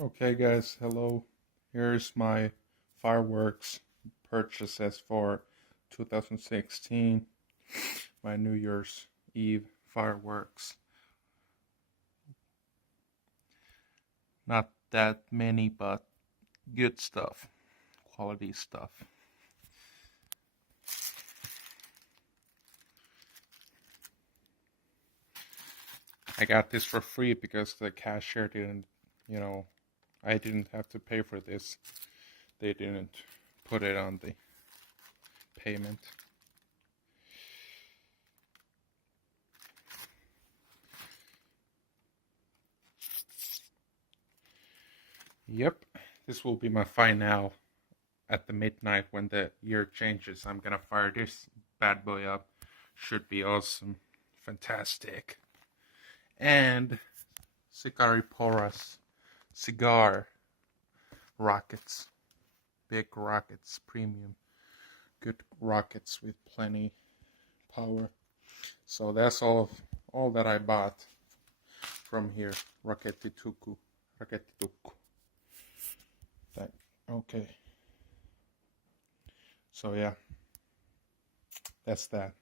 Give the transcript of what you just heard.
Okay, guys, hello. Here's my fireworks purchases for 2016. My New Year's Eve fireworks. Not that many, but good stuff, quality stuff. I got this for free because the cashier didn't, I didn't have to pay for this. They didn't put it on the payment. Yep, this will be my final at the midnight when the year changes. I'm gonna fire this bad boy up. Should be awesome. Fantastic. And Cigariporas cigar rockets. Big rockets, premium. Good rockets with plenty power. So that's all that I bought from here. Rakettitukku. Rakettitukku. Okay. So yeah. That's that.